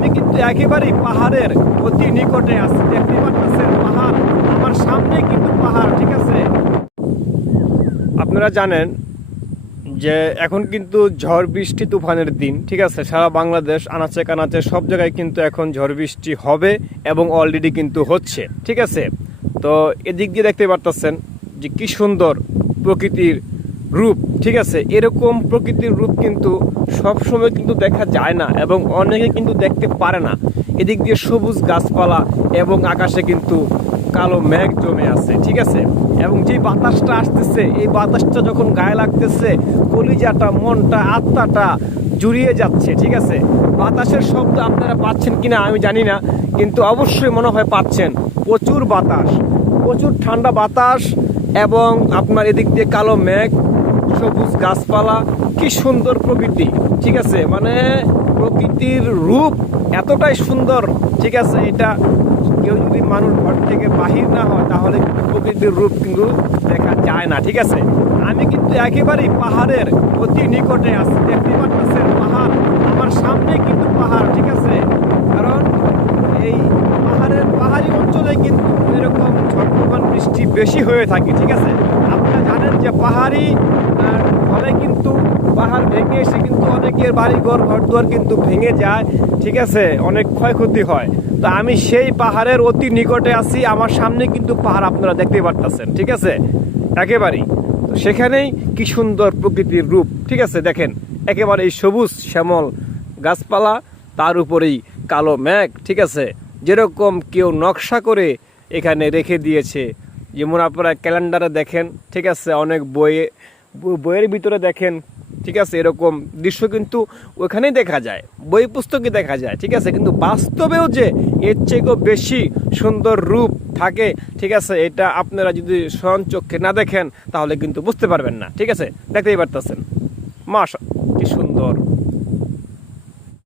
আমি কিন্তু একেবারেই পাহাড়ের অতি নিকটে আছি। দেখতে পাচ্ছেন পাহাড়, আমার সামনে কিন্তু পাহাড়, ঠিক আছে। আপনারা জানেন যে এখন কিন্তু ঝড় বৃষ্টি তুফানের দিন, ঠিক আছে। সারা বাংলাদেশ আনাচে কানাচে সব জায়গায় কিন্তু এখন ঝড় বৃষ্টি হবে এবং অলরেডি কিন্তু হচ্ছে, ঠিক আছে। তো এদিক দিয়ে দেখতে পারতেছেন যে কি সুন্দর প্রকৃতির রূপ, ঠিক আছে। এরকম প্রকৃতির রূপ কিন্তু সবসময় কিন্তু দেখা যায় না এবং অনেকে কিন্তু দেখতে পারে না। এদিক দিয়ে সবুজ গাছপালা এবং আকাশে কিন্তু কালো মেঘ জমে আছে, ঠিক আছে। এবং যে বাতাসটা আসতেছে, এই বাতাসটা যখন গায়ে লাগতেছে, কলিজাটা, মনটা, আত্মাটা জুড়িয়ে যাচ্ছে, ঠিক আছে। বাতাসের শব্দ আপনারা পাচ্ছেন কিনা আমি জানি না, কিন্তু অবশ্যই মনে হয় পাচ্ছেন। প্রচুর বাতাস, প্রচুর ঠান্ডা বাতাস এবং আপনার এদিক দিয়ে কালো মেঘ, সবুজ গাছপালা, কি সুন্দর প্রকৃতি, ঠিক আছে। মানে প্রকৃতির রূপ এতটাই সুন্দর, ঠিক আছে। এটা কেউ যদি মানুষ ঘর থেকে বাহির না হয় তাহলে প্রকৃতির রূপ কিন্তু দেখা যায় না, ঠিক আছে। আমি কিন্তু একেবারেই পাহাড়ের অতি নিকটে আছি। দেখতে পাচ্ছেন পাহাড়, আমার সামনে কিন্তু পাহাড়, ঠিক আছে। কারণ এই পাহাড়ি অঞ্চলে কিন্তু এরকম ঝড় তুফান বৃষ্টি বেশি হয়ে থাকে, ঠিক আছে। আপনারা জানেন যে পাহাড়ি ফলে কিন্তু পাহাড় ভেঙে এসে কিন্তু অনেকের বাড়িঘর ঘরদুয়ার কিন্তু ভেঙে যায়, ঠিক আছে। অনেক ক্ষয়ক্ষতি হয়। তো আমি সেই পাহাড়ের অতি নিকটে আছি, আমার সামনে কিন্তু পাহাড় আপনারা দেখতে পারতেছেন, ঠিক আছে, একেবারেই। তো সেখানেই কি সুন্দর প্রকৃতির রূপ, ঠিক আছে। দেখেন একেবারে এই সবুজ শ্যামল গাছপালা, তার উপরেই কালো মেঘ, ঠিক আছে। যেরকম কেউ নকশা করে এখানে রেখে দিয়েছে, যেমন আপনারা ক্যালেন্ডারে দেখেন, ঠিক আছে, অনেক বইয়ের ভিতরে দেখেন, ঠিক আছে। এরকম দৃশ্য কিন্তু ওখানেই দেখা যায়, বই পুস্তকে দেখা যায়, ঠিক আছে। কিন্তু বাস্তবেও যে এর চেয়েও বেশি সুন্দর রূপ থাকে, ঠিক আছে, এটা আপনারা যদি স্বয়ং চোখে না দেখেন তাহলে কিন্তু বুঝতে পারবেন না, ঠিক আছে। দেখতেই পারতেছেন মাশাআল্লাহ কি সুন্দর।